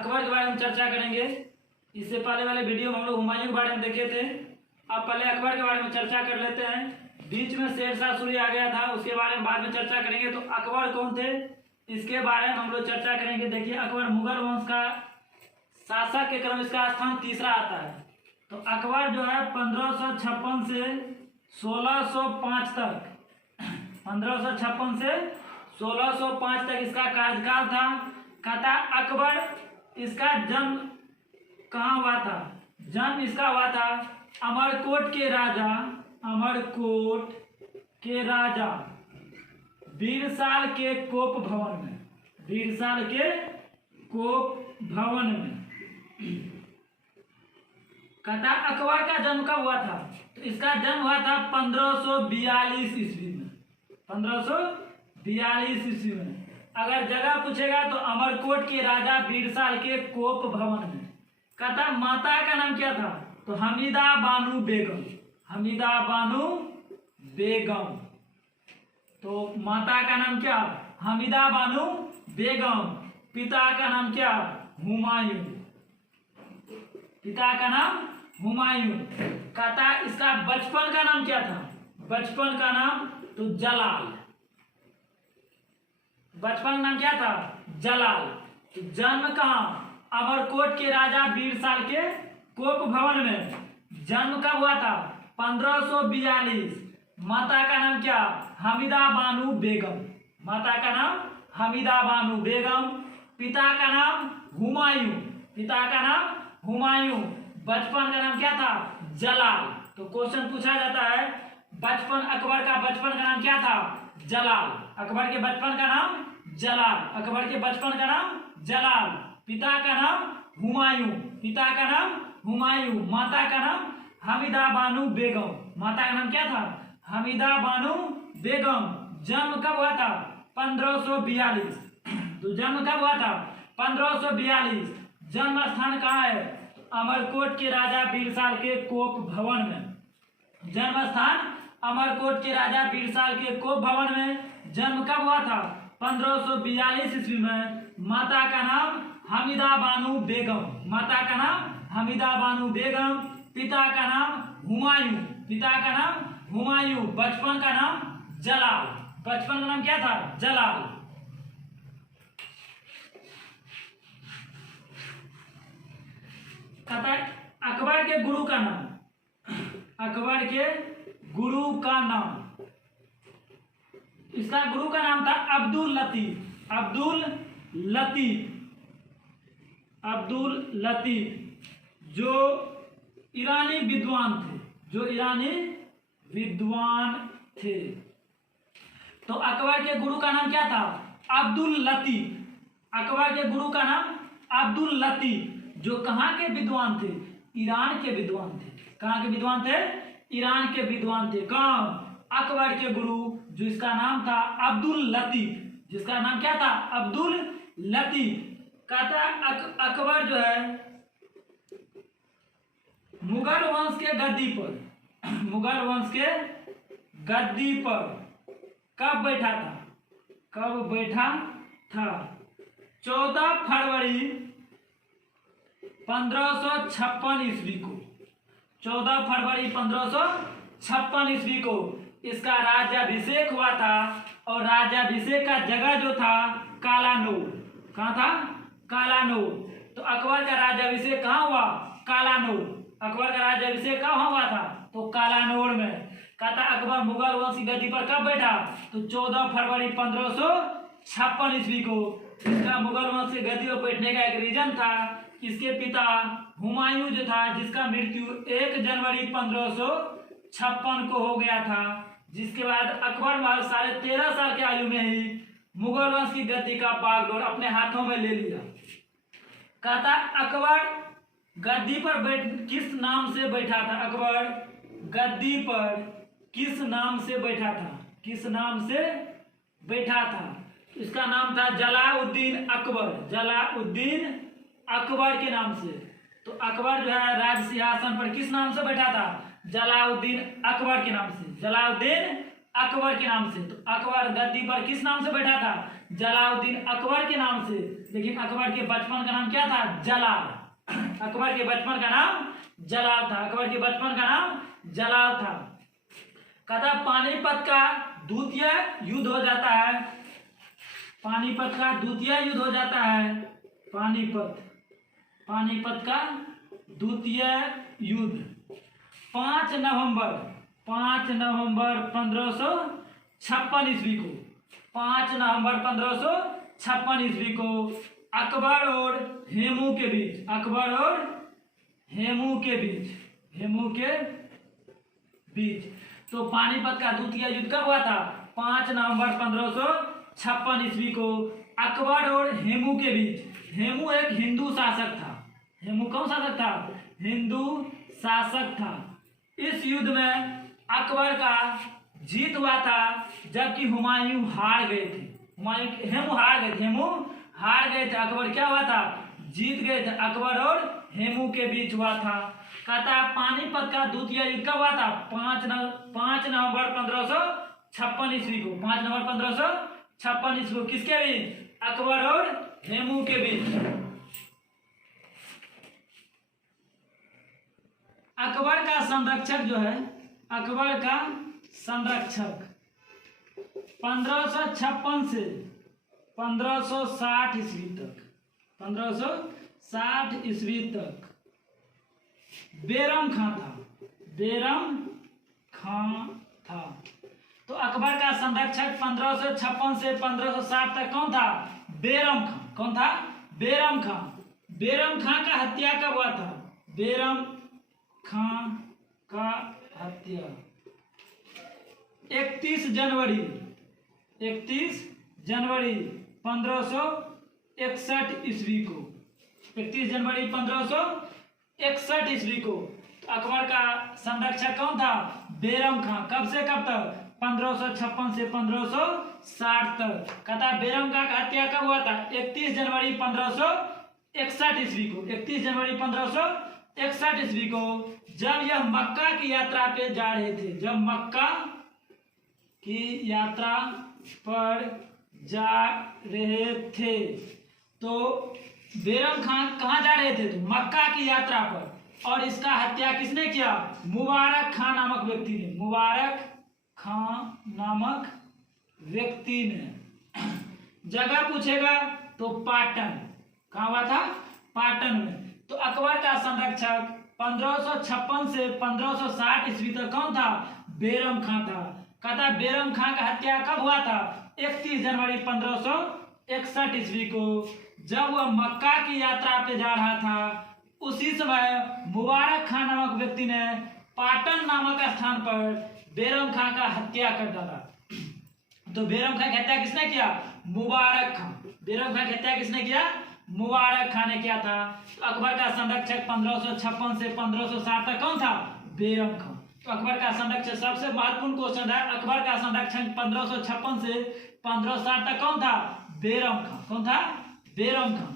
अकबर के बारे में चर्चा करेंगे। इससे पहले वाले वीडियो में हम लोग हुमायूं के बारे में देखे थे। अब पहले अकबर के बारे में चर्चा कर लेते हैं। बीच में शेरशाह सूरी आ गया था, उसके बारे में बाद में चर्चा करेंगे। तो अकबर कौन थे इसके बारे में हम लोग चर्चा करेंगे। देखिए, अकबर मुगल वंश का शासक के क्रम इसका स्थान तीसरा आता है। तो अकबर जो है 1556 से 1605 तक 1556 से 1605 तक इसका कार्यकाल था। कहता अकबर इसका जन्म कहाँ हुआ था? जन्म इसका हुआ था अमरकोट के राजा बीरसाल के कोप भवन में। बीरसाल के कोप भवन में कहता अकबर का जन्म कब हुआ था? तो इसका जन्म हुआ था 1542 ईस्वी में। 1542 ईस्वी में। अगर जगह पूछेगा तो अमरकोट के राजा बीरसाल के कोप भवन में। कहता माता का नाम क्या था? तो हमीदा बानू बेगम। हमीदा बानू बेगम। तो माता का नाम क्या? हमीदा बानू बेगम। पिता का नाम क्या? हुमायूं। पिता का नाम हुमायूं। कहता इसका बचपन का नाम क्या था? बचपन का नाम तो जलाल। बचपन का नाम क्या था? जलाल। तो जन्म कहाँ? अमरकोट के राजा बीरसाल के कोप भवन में। जन्म कब हुआ था? 1542। माता का नाम क्या? हमीदा बानू बेगम। माता का नाम हमीदा बानू बेगम। पिता का नाम हुमायूं। पिता का नाम हुमायूं। बचपन का नाम क्या था? जलाल। तो क्वेश्चन पूछा जाता है बचपन अकबर का बचपन का नाम क्या था? जलाल। अकबर के बचपन का नाम जलाल। अकबर के बचपन का नाम जलाल। पिता का नाम हुमायूं। पिता का नाम हुमायूं। माता का नाम हमीदा बानू बेगम। माता का नाम क्या था? हमीदा बानू बेगम। जन्म कब हुआ था? 1542। तो जन्म कब हुआ था? 1542। जन्म स्थान कहाँ है? अमरकोट के राजा बीरसाल के कोप भवन में। जन्म स्थान अमरकोट के राजा बीरसाल के कोप भवन में। जन्म कब हुआ था? 1542 ईस्वी में। माता का नाम हमीदा बानू बेगम। माता का नाम हमीदा बानू बेगम। पिता का नाम हुमायूं। पिता का नाम हुमायूं। बचपन का नाम जलाल। बचपन का नाम क्या था? जलाल। कहता है अकबर के गुरु का नाम। अकबर के गुरु का नाम, इसका गुरु का नाम था अब्दुल लतीफ। अब्दुल लतीफ। अब्दुल लतीफ जो ईरानी विद्वान थे। जो ईरानी विद्वान थे। तो अकबर के गुरु का नाम क्या था? अब्दुल लतीफ। अकबर के गुरु का नाम अब्दुल लतीफ जो कहाँ के विद्वान थे? ईरान के विद्वान थे। कहाँ के विद्वान थे? ईरान के विद्वान थे। कौन? अकबर के गुरु जो इसका नाम था अब्दुल लतीफ। जिसका नाम क्या था? अब्दुल लतीफ। कहता अकबर जो है मुगल वंश के गद्दी पर मुगल वंश के गद्दी पर कब बैठा था? कब बैठा था? 14 फरवरी 1556 ईस्वी को। 14 फरवरी 1556 ईस्वी को इसका राज्याभिषेक हुआ था। और राज्याभिषेक का जगह जो था कालानौर। कहाँ था? कालानौर। तो अकबर का राज्याभिषेक कहाँ हुआ? कालानौर। अकबर का राज्याभिषेक कहाँ हुआ था? तो कालानौर में। कहता अकबर मुगल वंश की गद्दी पर कब बैठा? तो 14 फरवरी 1556 ईस्वी को। इसका मुगल वंश की गद्दी पर बैठने का एक रीजन था। इसके पिता हुमायूं जो था, जिसका मृत्यु 1 जनवरी 1556 को हो गया था। जिसके बाद अकबर महल 13.5 साल की आयु में ही मुगल वंश की गद्दी का बागडोर अपने हाथों में ले लिया। कहता अकबर गद्दी पर किस नाम से बैठा था? अकबर गद्दी पर किस नाम से बैठा था? किस नाम से बैठा था? इसका नाम था जलाउद्दीन अकबर। जलाउद्दीन अकबर के नाम से। तो अकबर जो है राज सिंहासन पर किस नाम से बैठा था? जलाउद्दीन अकबर के नाम से। जलाउद्दीन अकबर के नाम से। तो अकबर गद्दी पर किस नाम से बैठा था? जलालुद्दीन अकबर के नाम से। लेकिन अकबर के बचपन का नाम क्या था? जलाल। अकबर के बचपन का नाम जलाल था। अकबर के बचपन का नाम जलाल था। कहता पानीपत का द्वितीय युद्ध हो जाता है। पानीपत का द्वितीय युद्ध हो जाता है। पानीपत का द्वितीय युद्ध 5 नवंबर 1556 ईस्वी को 5 नवंबर 1556 ईस्वी को अकबर और हेमू के बीच तो पानीपत का द्वितीय युद्ध कब हुआ था? 5 नवंबर 1556 ईस्वी को अकबर और हेमू के बीच। हेमू एक हिंदू शासक था। हेमू कौन शासक था? हिंदू शासक था। इस युद्ध में अकबर का जीत हुआ था, जबकि हुमायूं हार गए थे। हेमू हार गए थे। अकबर क्या हुआ था? जीत गए थे। अकबर और हेमू के बीच हुआ था। कहता पानीपत का द्वितीय युद्ध कब हुआ था? 5 नवंबर 1556 ईस्वी को। 5 नवंबर 1556 ईस्वी को किसके बीच? अकबर और हेमू के बीच। अकबर का संरक्षक जो है, अकबर का संरक्षक 1556 से 1560 ईस्वी तक बेरम खां था। तो अकबर का संरक्षक 1556 से 1560 तक कौन था? बेरम खां। कौन था? बेरम खां। बेरम खां का हत्या कब हुआ था? बेरम खां का हत्या 31 जनवरी 1561 ईस्वी को। 31 जनवरी 1561 ईस्वी को। तो अकबर का संरक्षक कौन था? बेरम खां। कब से कब तक? 1556 से 1560 तक। कहता बेरम खां का हत्या कब हुआ था? 31 जनवरी 1561 ईस्वी को। 31 जनवरी 1561 ईस्वी को, जब यह मक्का की यात्रा पे जा रहे थे। जब मक्का की यात्रा पर जा रहे थे तो बेरम खां कहाँ जा रहे थे? तो मक्का की यात्रा पर। और इसका हत्या किसने किया? मुबारक खां नामक व्यक्ति ने। मुबारक खां नामक व्यक्ति ने। जगह पूछेगा तो पाटन। कहाँ हुआ था? पाटन में। तो अकबर का संरक्षक 1556 से 1560 ईस्वी तक कौन था? बेरम खां था। कहता बेरम खां का हत्या कब हुआ था? 31 जनवरी 1561 ईस्वी को, जब वह मक्का की यात्रा पे जा रहा था। उसी समय मुबारक खां नामक व्यक्ति ने पाटन नामक स्थान पर बेरम खां का हत्या कर डाला। तो बेरम खां की हत्या किसने किया? मुबारक खां। बेरम खां की हत्या किसने किया? मुबारक खां ने किया था। तो अकबर का संरक्षक 1556 से 1560 तक कौन था? बेरम खां। तो अकबर का संरक्षक, सबसे महत्वपूर्ण क्वेश्चन है, अकबर का संरक्षक 1556 से 1560 तक कौन था? बेरम खां। कौन था? बेरम खां।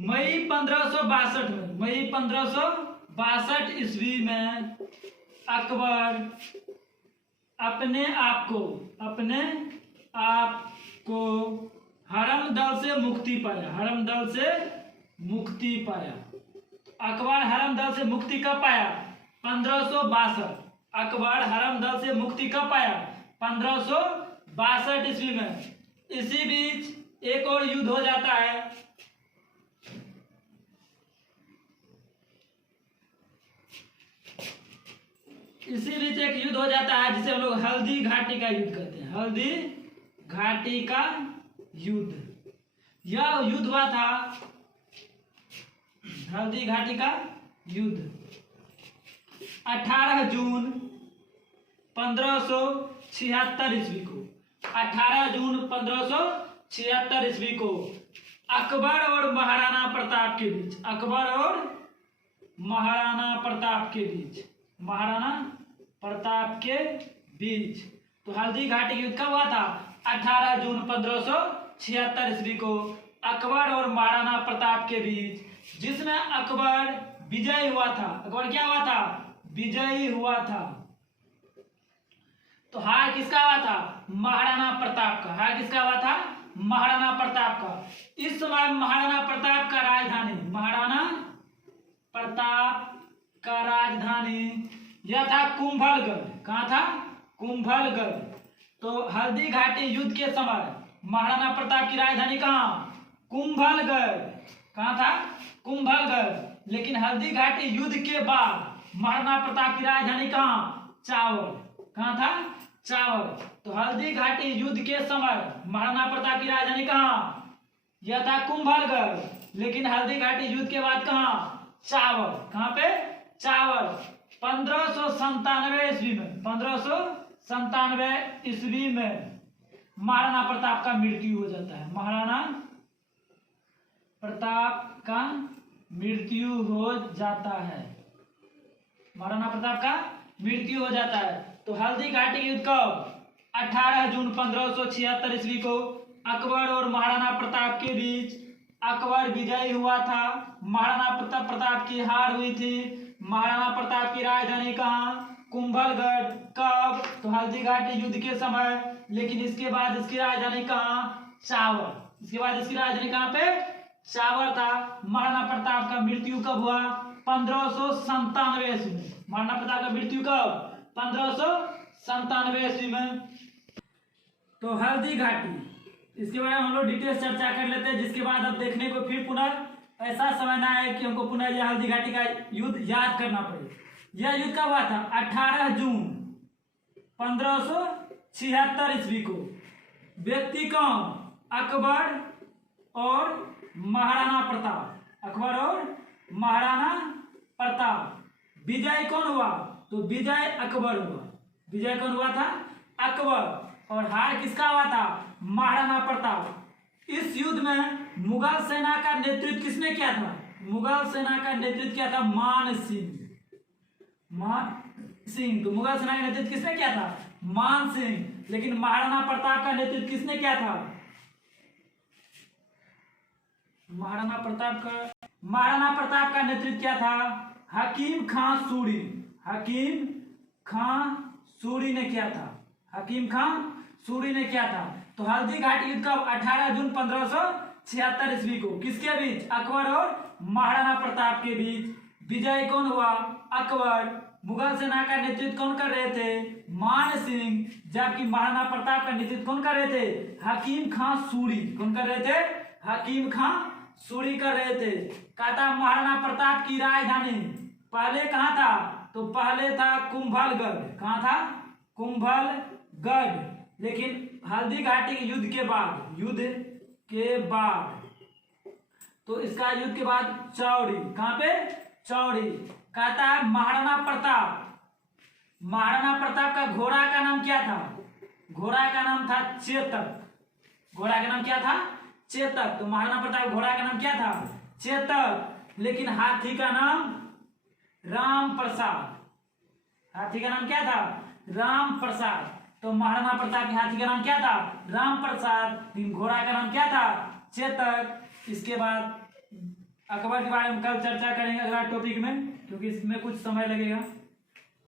मई 1562 ईस्वी में अकबर अपने आप को हरमदल से मुक्ति पाया। अकबर हरमदल से मुक्ति कब पाया? 1562। अकबर हरमदल से मुक्ति कब पाया? 1562 ईस्वी में। इसी बीच एक और युद्ध हो जाता है। इसी बीच एक युद्ध हो जाता है जिसे हम लोग हल्दी घाटी का युद्ध कहते हैं। हल्दी घाटी का युद्ध। यह युद्ध हुआ था, हल्दी घाटी का युद्ध 18 जून 1576 ईस्वी को। 18 जून 1576 ईस्वी को अकबर और महाराणा प्रताप के बीच। अकबर और महाराणा प्रताप के बीच। तो हल्दी घाटी युद्ध कब हुआ था? 18 जून 1576 ईस्वी को अकबर और महाराणा प्रताप के बीच जिसमें अकबर विजयी हुआ था। अकबर क्या हुआ था? विजयी हुआ था। तो हार किसका हुआ था? महाराणा प्रताप का। हार किसका हुआ था? महाराणा प्रताप का। इस समय महाराणा प्रताप का राजधानी, महाराणा प्रताप का राजधानी यह था कुंभलगढ़। कहाँ था? कुंभलगढ़। तो हल्दी घाटी युद्ध के समय महाराणा प्रताप की राजधानी कहाँ? कुंभलगढ़। कहाँ था? कुंभलगढ़। लेकिन हल्दी घाटी युद्ध के बाद महाराणा प्रताप की राजधानी कहाँ? चावल। कहाँ था? चावल। तो हल्दी घाटी युद्ध के समय महाराणा प्रताप की राजधानी कहाँ? यह था कुंभलगढ़। लेकिन हल्दी घाटी युद्ध के बाद कहाँ? चावल। कहाँ पे? चावल। 1597 ईस्वी में, 1597 ईस्वी में महाराणा प्रताप का मृत्यु हो जाता है। महाराणा प्रताप का मृत्यु हो जाता है। महाराणा प्रताप का मृत्यु हो जाता है। तो हल्दी घाटी युद्ध कब? 18 जून 1576 ईस्वी को अकबर और महाराणा प्रताप के बीच अकबर विजयी हुआ था। महाराणा प्रताप की हार हुई थी। महाराणा प्रताप की राजधानी कहाँ? कुंभलगढ़। कब? तो हल्दी घाटी युद्ध के समय। लेकिन इसके बाद इसकी राजधानी कहाँ? चावल। इसके बाद इसकी राजधानी कहाँ पे? चावल था। महाराणा प्रताप का मृत्यु कब हुआ? 1597 ईस्वी में। महाराणा प्रताप का मृत्यु कब? 1597 ईस्वी में। तो हल्दी घाटी, इसके बारे में हम लोग डिटेल चर्चा कर लेते हैं, जिसके बाद अब देखने को फिर पुनः ऐसा समय ना आए कि हमको पुनः यह हल्दी घाटी का युद्ध याद करना पड़े। यह युद्ध कब हुआ था? 18 जून 1576 ईस्वी को। व्यक्ति कौन? अकबर और महाराणा प्रताप। अकबर और महाराणा प्रताप। विजय कौन हुआ? तो विजय अकबर हुआ। विजय कौन हुआ था? अकबर। और हार किसका हुआ था? महाराणा प्रताप। इस युद्ध में मुगल सेना का नेतृत्व किसने किया था? मुगल सेना का नेतृत्व किया था मान सिंह। मान सिंह। तो मुगल सेना का नेतृत्व किसने किया था? मान सिंह। लेकिन महाराणा प्रताप का नेतृत्व किसने किया था? महाराणा प्रताप का नेतृत्व किया था हकीम खां सूरी। हकीम खां सूरी ने किया था। हकीम खां सूरी ने किया था। तो हल्दी घाटी युद्ध कब? 18 जून 1576 ईस्वी को। किसके बीच? अकबर और महाराणा प्रताप के बीच। विजय कौन हुआ? अकबर। मुगल सेना का नेतृत्व कौन कर रहे थे? मान सिंह। जबकि महाराणा प्रताप का नेतृत्व कौन कर रहे थे? हकीम खां सूरी। कौन कर रहे थे? हकीम खां सूरी कर रहे थे। कहता महाराणा प्रताप की राजधानी पहले कहाँ था? तो पहले था कुंभलगढ़। कहाँ था? कुंभलगढ़। लेकिन हल्दी घाटी के युद्ध के बाद तो इसका युद्ध के बाद चौड़ी। कहाँ पे? चौड़ी। कहता है महाराणा प्रताप का घोड़ा का नाम क्या था? घोड़ा का नाम था चेतक। घोड़ा का नाम क्या था? चेतक। तो महाराणा प्रताप घोड़ा का नाम क्या था? चेतक। लेकिन हाथी का नाम राम प्रसाद। हाथी का नाम क्या था? राम प्रसाद। तो महाराणा प्रताप के हाथी का नाम क्या था? राम प्रसाद। लेकिन घोड़ा का नाम क्या था? चेतक। इसके बाद अकबर के बारे में कल चर्चा करेंगे अगला टॉपिक में, क्योंकि इसमें कुछ समय लगेगा।